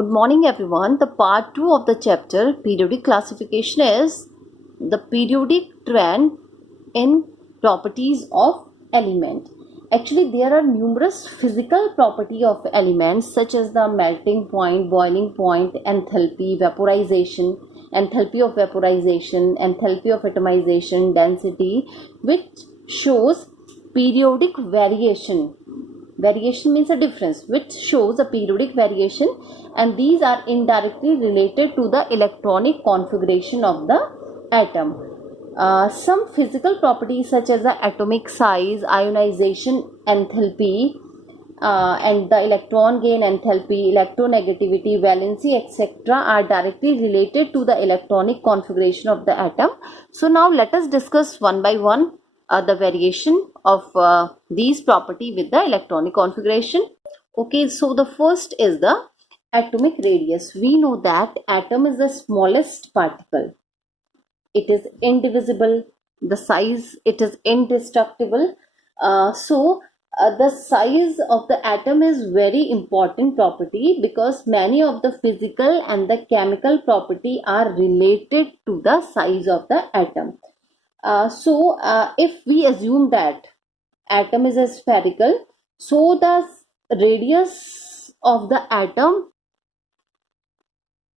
Good morning, everyone. The part 2 of the chapter periodic classification is the periodic trend in properties of element. Actually, there are numerous physical property of elements such as the melting point, boiling point, enthalpy, vaporization, enthalpy of vaporization, enthalpy of atomization, density, which shows periodic variation. Variation means a difference which shows a periodic variation, and these are indirectly related to the electronic configuration of the atom. Some physical properties such as the atomic size, ionization enthalpy, and the electron gain enthalpy, electronegativity, valency, etc. are directly related to the electronic configuration of the atom. So now let us discuss one by one the variation of these property with the electronic configuration. Okay, so the first is the atomic radius. We know that atom is the smallest particle. It is indivisible. The size, it is indestructible. The size of the atom is very important property because many of the physical and the chemical property are related to the size of the atom. If we assume that atom is a spherical, so the radius of the atom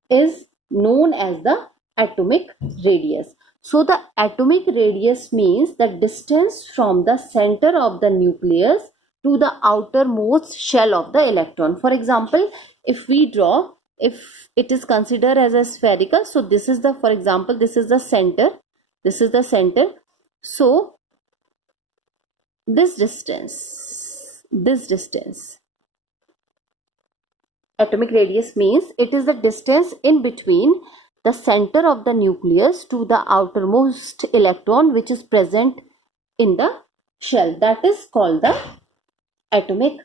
is known as the atomic radius. So the atomic radius means the distance from the center of the nucleus to the outermost shell of the electron. For example, if we draw, if it is considered as a spherical, so this is the, for example, this is the center. This is the center. So this distance, atomic radius means it is the distance in between the center of the nucleus to the outermost electron which is present in the shell. That is called the atomic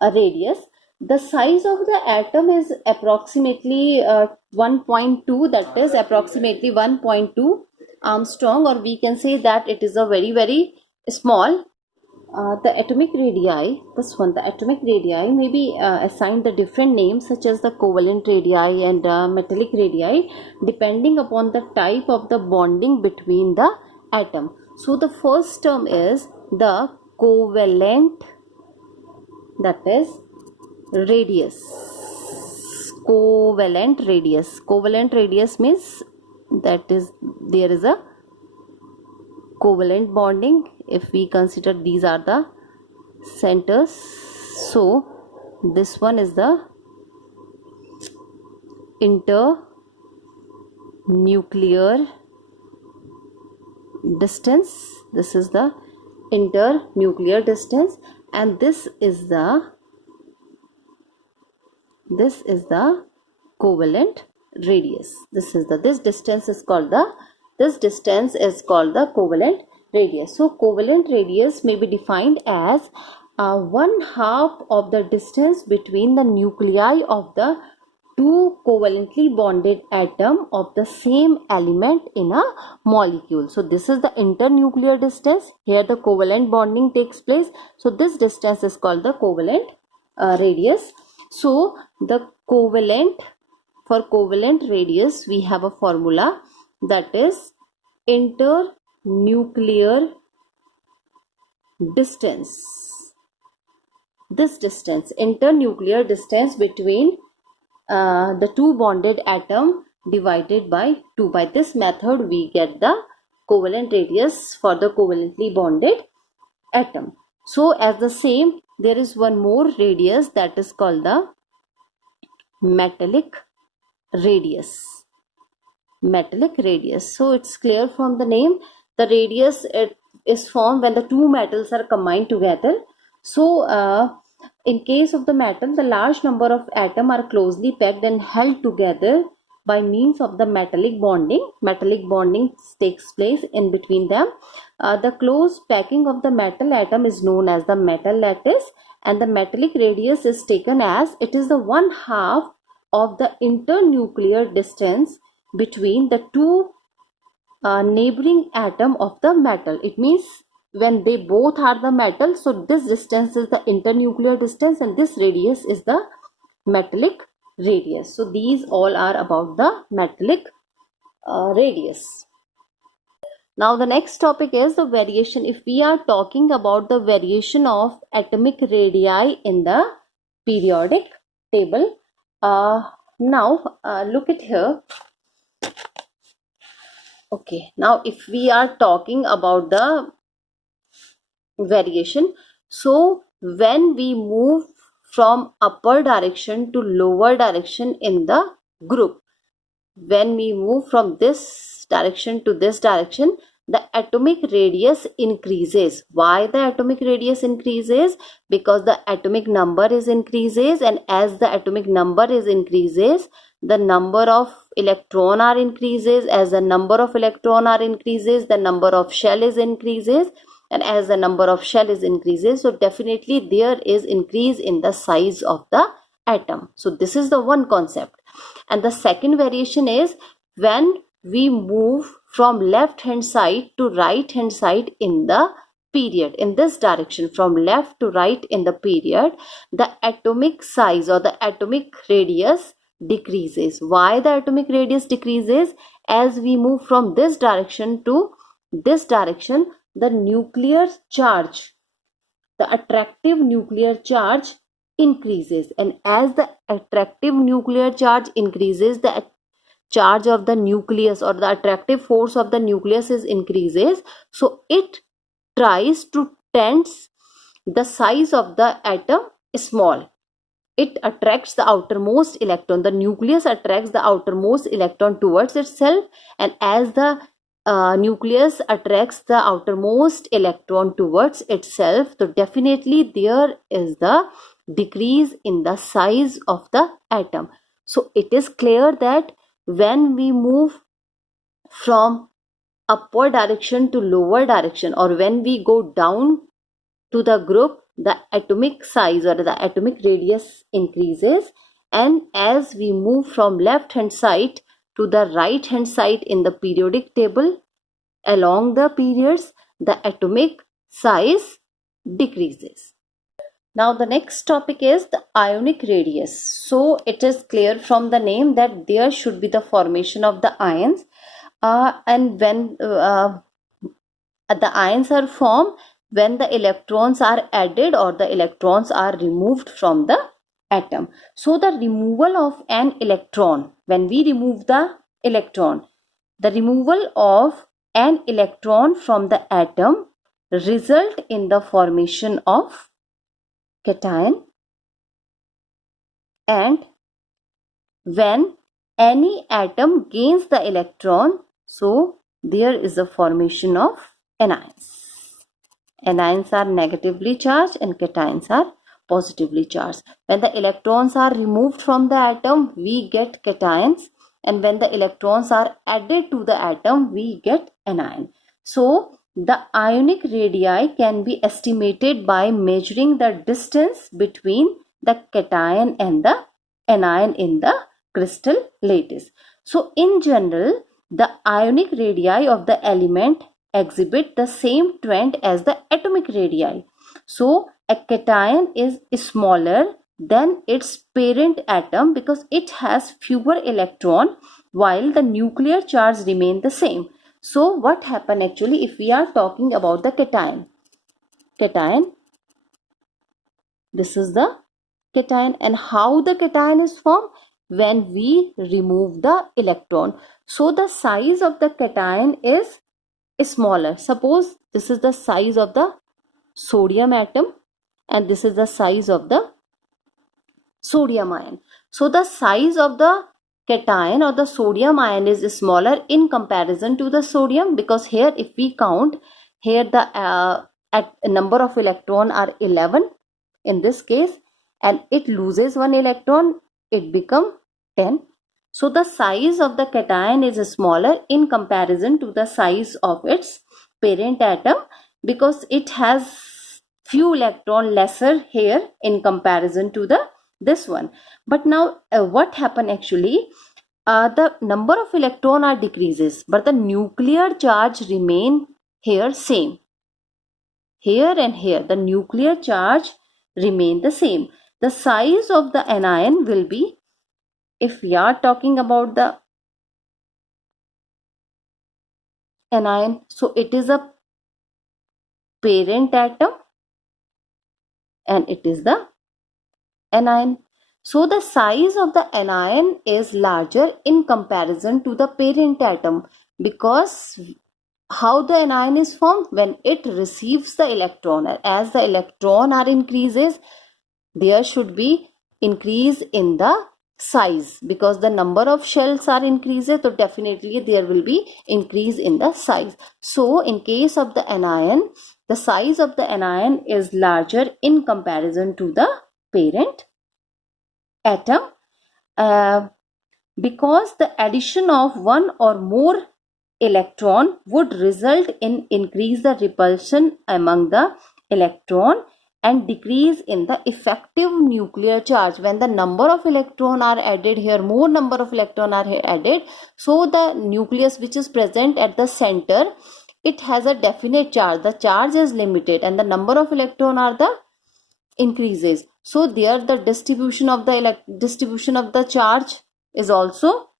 radius. The size of the atom is approximately 1.2, that is approximately 1.2 Armstrong, or we can say that it is a very small. The atomic radii, this one, the atomic radii may be assigned the different names such as the covalent radii and metallic radii depending upon the type of the bonding between the atom. So the first term is the covalent, that is radius. Covalent radius. Covalent radius means that is there is a covalent bonding. If we consider these are the centers, so this one is the internuclear distance. This is the internuclear distance, and this is the covalent radius. This distance is called the covalent radius. So covalent radius may be defined as 1/2 of the distance between the nuclei of the two covalently bonded atom of the same element in a molecule. So this is the internuclear distance. Here the covalent bonding takes place. So this distance is called the covalent radius. So the covalent, for covalent radius we have a formula, that is internuclear distance. This distance, internuclear distance between the two bonded atom divided by 2. By this method we get the covalent radius for the covalently bonded atom. So as the same, there is one more radius, that is called the metallic radius. Metallic radius. So it's clear from the name, the radius it is formed when the two metals are combined together. So in case of the metal, the large number of atoms are closely packed and held together by means of the metallic bonding. Metallic bonding takes place in between them. The close packing of the metal atom is known as the metal lattice, and the metallic radius is taken as it is the 1/2 of the internuclear distance between the two neighboring atom of the metal. It means when they both are the metal, so this distance is the internuclear distance and this radius is the metallic radius. So these all are about the metallic radius. Now the next topic is the variation. If we are talking about the variation of atomic radii in the periodic table, now look at here. Okay, now if we are talking about the variation, so when we move from upper direction to lower direction in the group, when we move from this direction to this direction, the atomic radius increases. Why the atomic radius increases? Because the atomic number is increases, and as the atomic number is increases, the number of electron are increases. As the number of electron are increases, the number of shell is increases, and as the number of shell is increases, so definitely there is increase in the size of the atom. So this is the one concept. And the second variation is when we move from left hand side to right hand side in the period, in this direction from left to right in the period, the atomic size or the atomic radius decreases. Why the atomic radius decreases? As we move from this direction to this direction, the nuclear charge, the attractive nuclear charge increases, and as the attractive nuclear charge increases, the charge of the nucleus or the attractive force of the nucleus is increases, so it tries to tense the size of the atom small. It attracts the outermost electron. The nucleus attracts the outermost electron towards itself, and as the nucleus attracts the outermost electron towards itself, so definitely there is the decrease in the size of the atom. So it is clear that when we move from upward direction to lower direction, or when we go down to the group, the atomic size or the atomic radius increases, and as we move from left hand side to the right hand side in the periodic table along the periods, the atomic size decreases. Now the next topic is the ionic radius. So it is clear from the name that there should be the formation of the ions, and when the ions are formed when the electrons are added or the electrons are removed from the atom. So the removal of an electron, when we remove the electron, the removal of an electron from the atom result in the formation of cation, and when any atom gains the electron, so there is a formation of anions. Anions are negatively charged and cations are positively charged. When the electrons are removed from the atom, we get cations, and when the electrons are added to the atom, we get anion. So the ionic radii can be estimated by measuring the distance between the cation and the anion in the crystal lattice. So in general, the ionic radii of the element exhibit the same trend as the atomic radii. So a cation is smaller than its parent atom because it has fewer electrons, while the nuclear charge remain the same. So what happen actually if we are talking about the cation? Cation, this is the cation, and how the cation is formed? When we remove the electron. So the size of the cation is smaller. Suppose this is the size of the sodium atom and this is the size of the sodium ion. So the size of the cation or the sodium ion is smaller in comparison to the sodium, because here if we count, here the number of electron are 11 in this case, and it loses one electron, it become 10. So the size of the cation is smaller in comparison to the size of its parent atom, because it has few electron lesser here in comparison to this one. But now what happen actually? The number of electron are decreases, but the nuclear charge remain here same. Here and here the nuclear charge remain the same. The size of the anion will be if we are talking about the anion, so it is a parent atom and it is the anion. So the size of the anion is larger in comparison to the parent atom, because how the anion is formed? When it receives the electron, and as the electron are increases, there should be increase in the size, because the number of shells are increases, so definitely there will be increase in the size. So in case of the anion, the size of the anion is larger in comparison to the parent atom, because the addition of one or more electron would result in increase the repulsion among the electron and decrease in the effective nuclear charge. When the number of electron are added here, more number of electron are here added, so the nucleus which is present at the center, it has a definite charge, the charge is limited, and the number of electron are the increases, so there the distribution of the charge is also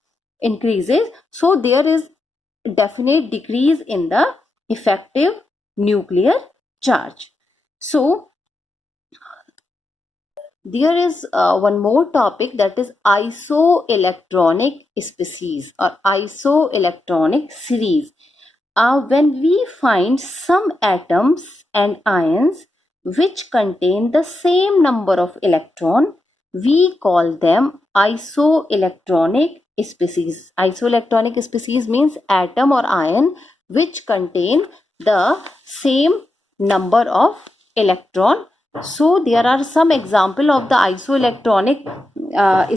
increases, so there is definite decrease in the effective nuclear charge. So there is one more topic, that is isoelectronic species or isoelectronic series. When we find some atoms and ions which contain the same number of electron, we call them isoelectronic species. Isoelectronic species means atom or ion which contain the same number of electron. So there are some example of the isoelectronic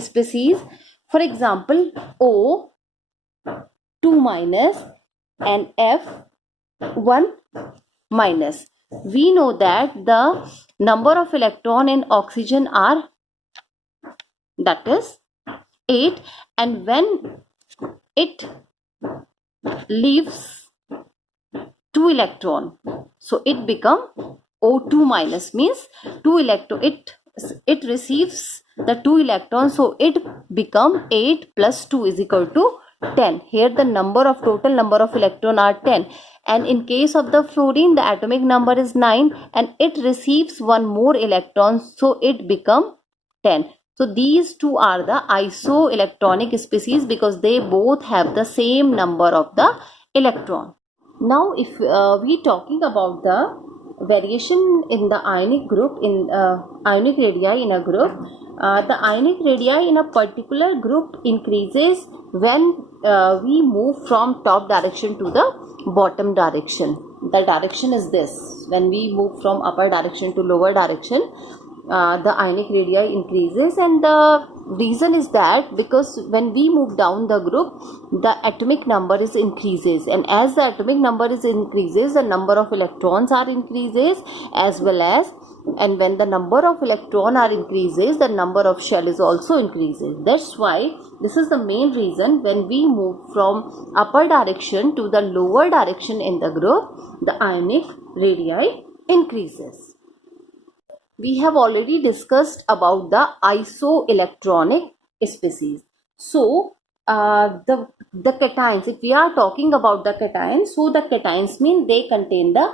species. For example, O 2 minus and F1 minus. We know that the number of electron in oxygen are, that is 8, and when it leaves 2 electron, so it become O2 minus, means 2 electron, it receives the 2 electrons, so it become 8 plus 2 is equal to 10. Here the total number of electron are 10, and in case of the fluorine the atomic number is 9 and it receives one more electron, so it become 10. So these two are the isoelectronic species because they both have the same number of the electron. Now if we talking about the variation in the ionic group, in ionic radii in a group, the ionic radii in a particular group increases when we move from top direction to the bottom direction. The direction is this: when we move from upper direction to lower direction, the ionic radii increases, and the reason is that because when we move down the group, the atomic number is increases, and as the atomic number is increases, the number of electrons are increases as well as, and when the number of electron are increases, the number of shell is also increases. That's why this is the main reason when we move from upper direction to the lower direction in the group, the ionic radii increases. We have already discussed about the isoelectronic species. So the cations, if we are talking about the cations, so the cations mean they contain the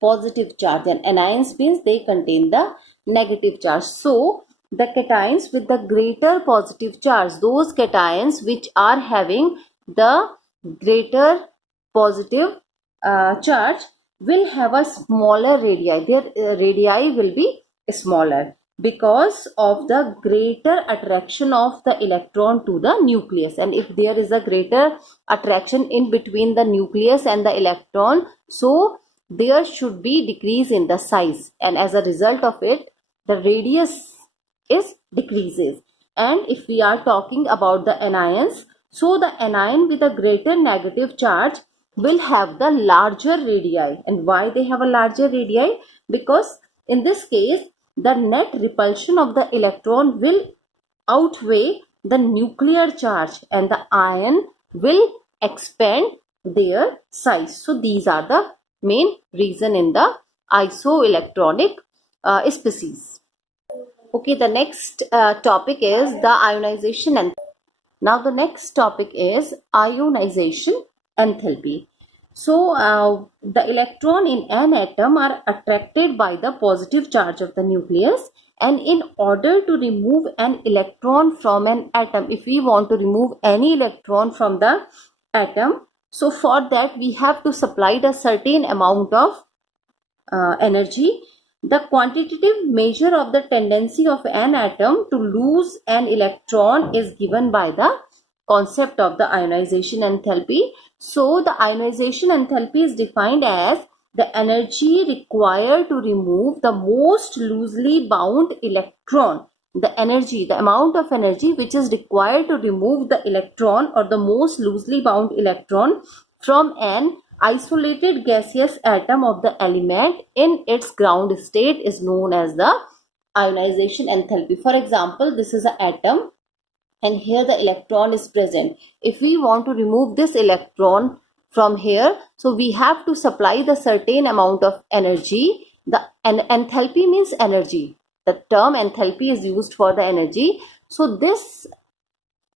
positive charge, and anions means they contain the negative charge. So the cations with the greater positive charge, those cations which are having the greater positive charge, will have a smaller radii. Their radii will be smaller because of the greater attraction of the electron to the nucleus. And if there is a greater attraction in between the nucleus and the electron, so there should be decrease in the size, and as a result of it, the radius is decreases. And if we are talking about the anions, so the anion with a greater negative charge will have the larger radii. And why they have a larger radii? Because in this case, the net repulsion of the electron will outweigh the nuclear charge, and the ion will expand their size. So these are the main reason in the isoelectronic species. Okay, the next topic is the ionization and Now the next topic is ionization enthalpy. So the electron in an atom are attracted by the positive charge of the nucleus, and in order to remove an electron from an atom, if we want to remove any electron from the atom, so for that we have to supply a certain amount of energy. The quantitative measure of the tendency of an atom to lose an electron is given by the concept of the ionization enthalpy. So the ionization enthalpy is defined as the energy required to remove the most loosely bound electron. The energy, the amount of energy which is required to remove the electron or the most loosely bound electron from an isolated gaseous atom of the element in its ground state is known as the ionization enthalpy. For example, this is an atom and here the electron is present. If we want to remove this electron from here, so we have to supply the certain amount of energy. The enthalpy means energy. The term enthalpy is used for the energy. So this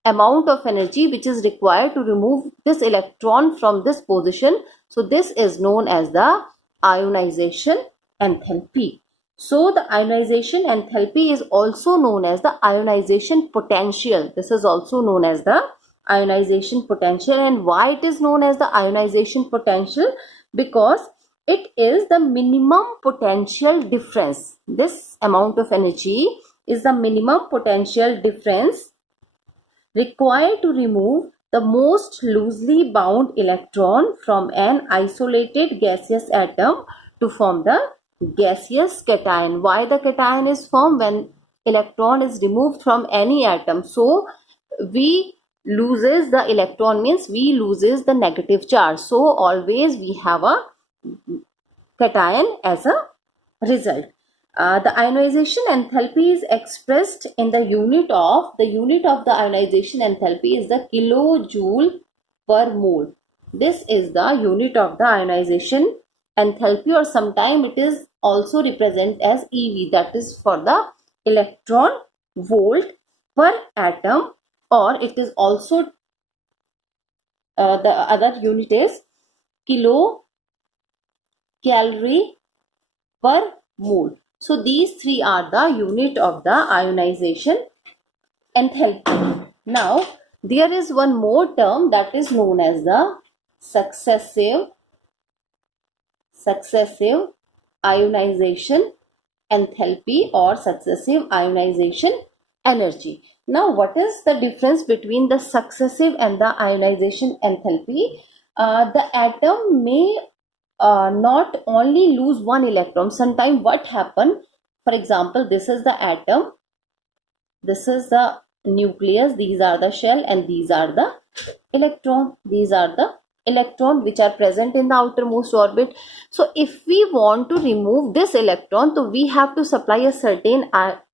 amount of energy which is required to remove this electron from this position, so this is known as the ionization enthalpy. So the ionization enthalpy is also known as the ionization potential. This is also known as the ionization potential. And why it is known as the ionization potential? Because it is the minimum potential difference. This amount of energy is the minimum potential difference required to remove the most loosely bound electron from an isolated gaseous atom to form the gaseous cation. Why the cation is formed? When electron is removed from any atom, so we loses the electron means we loses the negative charge. So always we have a cation as a result. The ionization enthalpy is expressed in the unit of the ionization enthalpy is the kilojoule per mole. This is the unit of the ionization enthalpy, or sometime it is also represented as EV, that is for the electron volt per atom, or it is also the other unit is kilocalorie per mole. So these three are the unit of the ionization enthalpy. Now there is one more term that is known as the successive ionization enthalpy or successive ionization energy. Now what is the difference between the successive and the ionization enthalpy? The atom may not only lose one electron. Sometimes what happen, for example, this is the atom, this is the nucleus, these are the shell, and these are the electron. These are the electron which are present in the outermost orbit. So if we want to remove this electron, so we have to supply a certain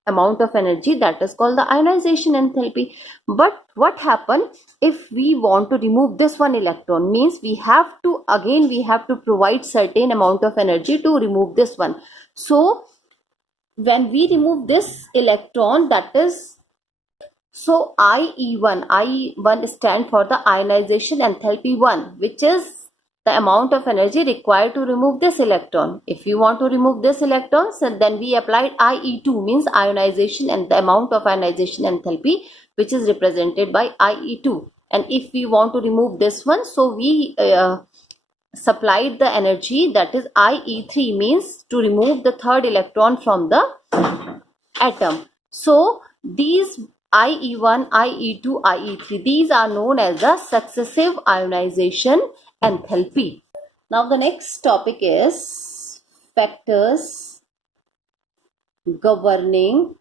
amount of energy, that is called the ionization enthalpy. But what happens if we want to remove this one electron? Means we have to provide certain amount of energy to remove this one. So when we remove this electron, that is, so IE1 stand for the ionization enthalpy 1, which is the amount of energy required to remove this electron. If you want to remove this electron, so then we applied IE2, means ionization, and the amount of ionization enthalpy which is represented by IE2. And if we want to remove this one, so we supplied the energy, that is IE3, means to remove the third electron from the atom. So these IE1, IE2, IE3, these are known as the successive ionization enthalpy. Now the next topic is factors governing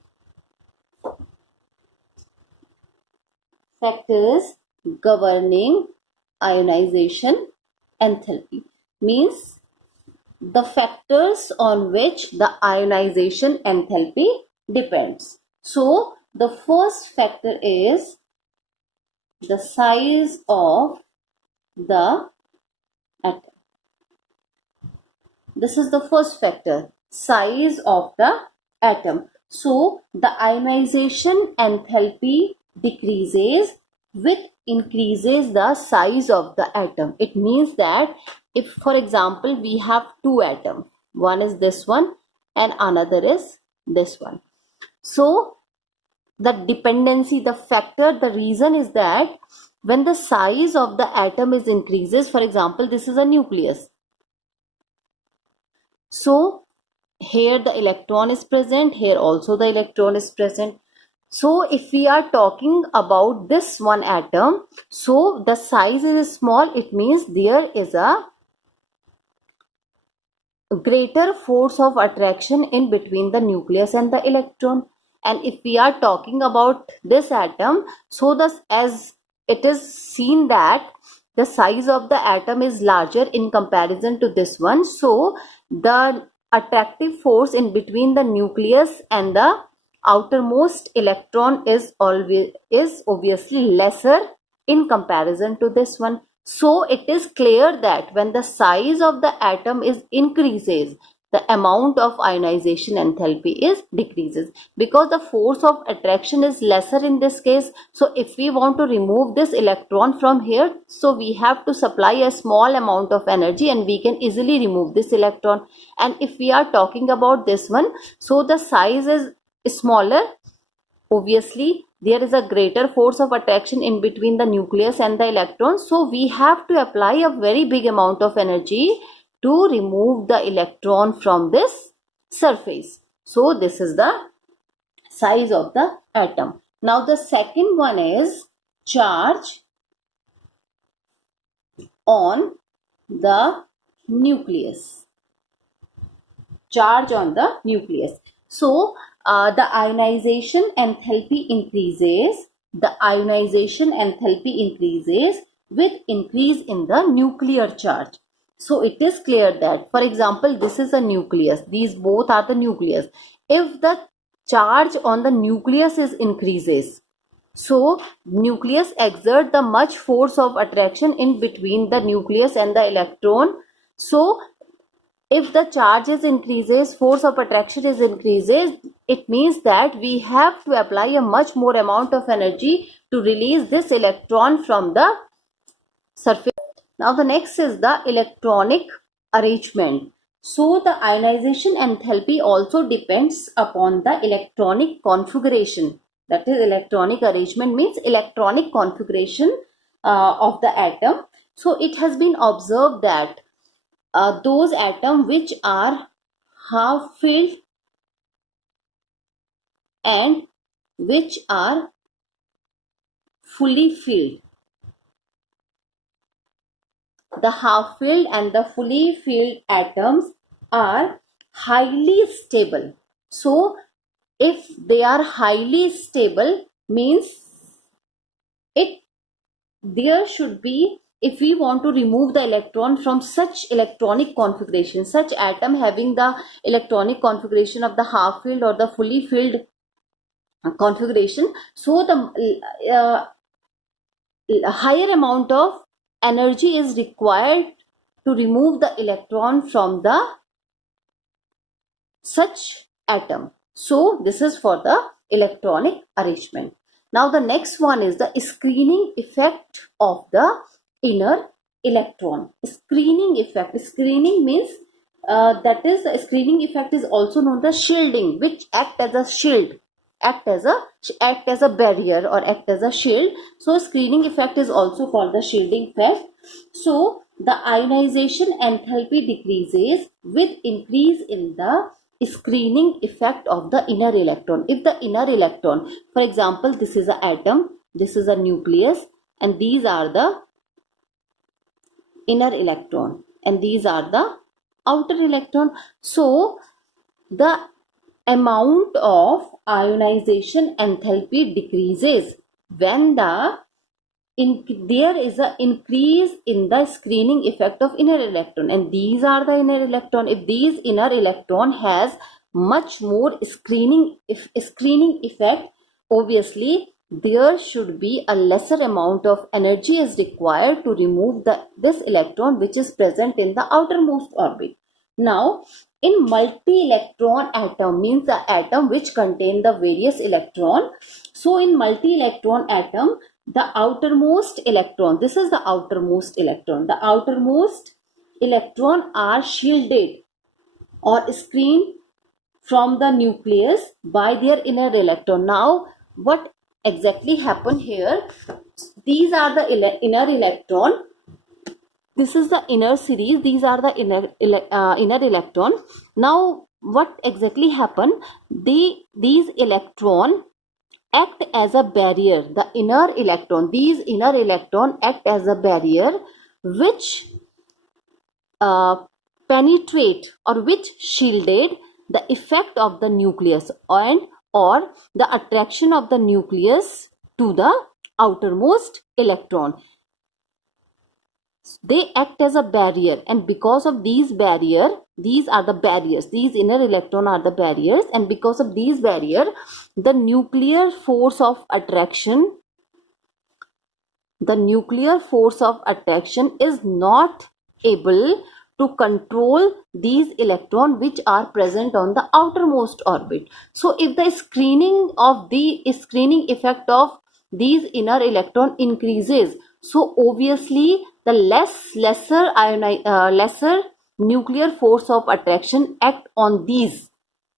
ionization enthalpy. Means the factors on which the ionization enthalpy depends. So the first factor is the size of the atom. This is the first factor, size of the atom. So the ionization enthalpy decreases with increases the size of the atom. It means that if, for example, we have two atoms, one is this one and another is this one. So the dependency, the factor, the reason is that when the size of the atom is increases, for example, this is a nucleus. So here the electron is present, here also the electron is present. So if we are talking about this one atom, so the size is small, it means there is a greater force of attraction in between the nucleus and the electron. And if we are talking about this atom, so thus as it is seen that the size of the atom is larger in comparison to this one, so the attractive force in between the nucleus and the outermost electron is obviously lesser in comparison to this one. So it is clear that when the size of the atom is increases, the amount of ionization enthalpy is decreases, because the force of attraction is lesser in this case. So if we want to remove this electron from here, so we have to supply a small amount of energy and we can easily remove this electron. And if we are talking about this one, so the size is smaller, obviously there is a greater force of attraction in between the nucleus and the electron, so we have to apply a very big amount of energy to remove the electron from this surface. So this is the size of the atom. Now the second one is charge on the nucleus. Charge on the nucleus. So the ionization enthalpy increases. The ionization enthalpy increases with increase in the nuclear charge. So it is clear that, for example, this is a nucleus. These both are the nucleus. If the charge on the nucleus is increases, so nucleus exert the much force of attraction in between the nucleus and the electron. So if the charge is increases, force of attraction is increases, it means that we have to apply a much more amount of energy to release this electron from the surface. Now the next is the electronic arrangement. So the ionization enthalpy also depends upon the electronic configuration. That is, electronic arrangement means electronic configuration of the atom. So it has been observed that those atoms which are half filled and which are fully filled, the half filled and the fully filled atoms are highly stable. So if they are highly stable, means it there should be, if we want to remove the electron from such electronic configuration, such atom having the electronic configuration of the half filled or the fully filled configuration, so the higher amount of energy is required to remove the electron from the such atom. So this is for the electronic arrangement. Now the next one is the screening effect of the inner electron. Screening effect. Screening means that is, the screening effect is also known as shielding, which act as a shield, act as a barrier or act as a shield. So screening effect is also called the shielding effect. So the ionization enthalpy decreases with increase in the screening effect of the inner electron. If the inner electron, for example, this is an atom, this is a nucleus, and these are the inner electron and these are the outer electron. So the amount of ionization enthalpy decreases when there is an increase in the screening effect of inner electron, and these are the inner electron. If these inner electron has much more screening effect, obviously there should be a lesser amount of energy is required to remove this electron which is present in the outermost orbit. Now in multi-electron atom, means the atom which contain the various electron. So in multi-electron atom, the outermost electron, this is the outermost electron, the outermost electron are shielded or screened from the nucleus by their inner electron. Now what exactly happened here? These are the inner electron, this is the inner series, these are the inner electron. Now what exactly happened? These electron act as a barrier, the inner electron, these inner electron act as a barrier which penetrate or which shielded the effect of the nucleus and or the attraction of the nucleus to the outermost electron. They act as a barrier, and because of these barrier, these are the barriers, these inner electron are the barriers, and because of these barrier, the nuclear force of attraction is not able to control these electrons which are present on the outermost orbit. So if the screening effect of these inner electron increases, so obviously the lesser nuclear force of attraction act on these,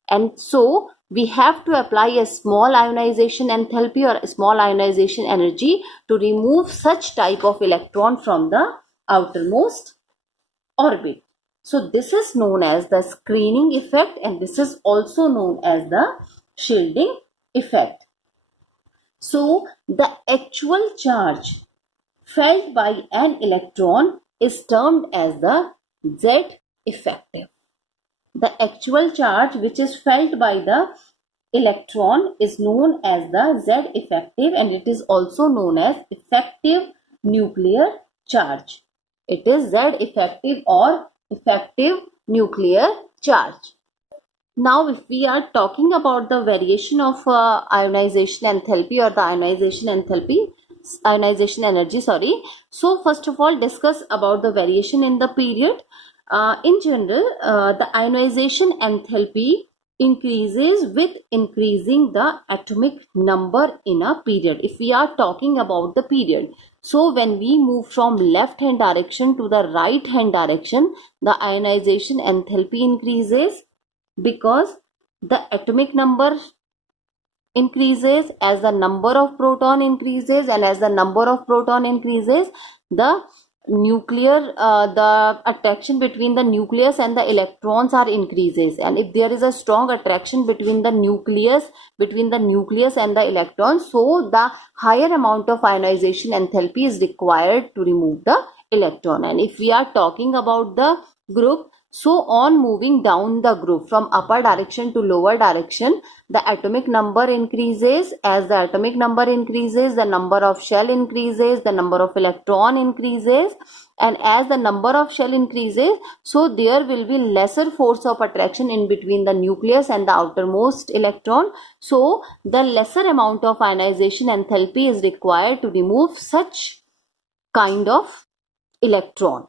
and so we have to apply a small ionization enthalpy or a small ionization energy to remove such type of electron from the outermost orbit. So this is known as the screening effect, and this is also known as the shielding effect. So the actual charge felt by an electron is termed as the Z effective. The actual charge which is felt by the electron is known as the Z effective, and it is also known as effective nuclear charge. It is Z effective or effective nuclear charge. Now if we are talking about the variation of ionization enthalpy or the ionization energy, so first of all discuss about the variation in the period. In general, the ionization enthalpy increases with increasing the atomic number in a period. If we are talking about the period, so when we move from left hand direction to the right hand direction, the ionization enthalpy increases because the atomic number increases as the number of proton increases, and as the number of proton increases, the the attraction between the nucleus and the electrons are increases, and if there is a strong attraction between the nucleus and the electrons, so the higher amount of ionization enthalpy is required to remove the electron. And if we are talking about the group, so on moving down the group from upper direction to lower direction, the atomic number increases. As the atomic number increases, the number of shell increases, the number of electron increases, and as the number of shell increases, so there will be lesser force of attraction in between the nucleus and the outermost electron. So the lesser amount of ionization enthalpy is required to remove such kind of electron.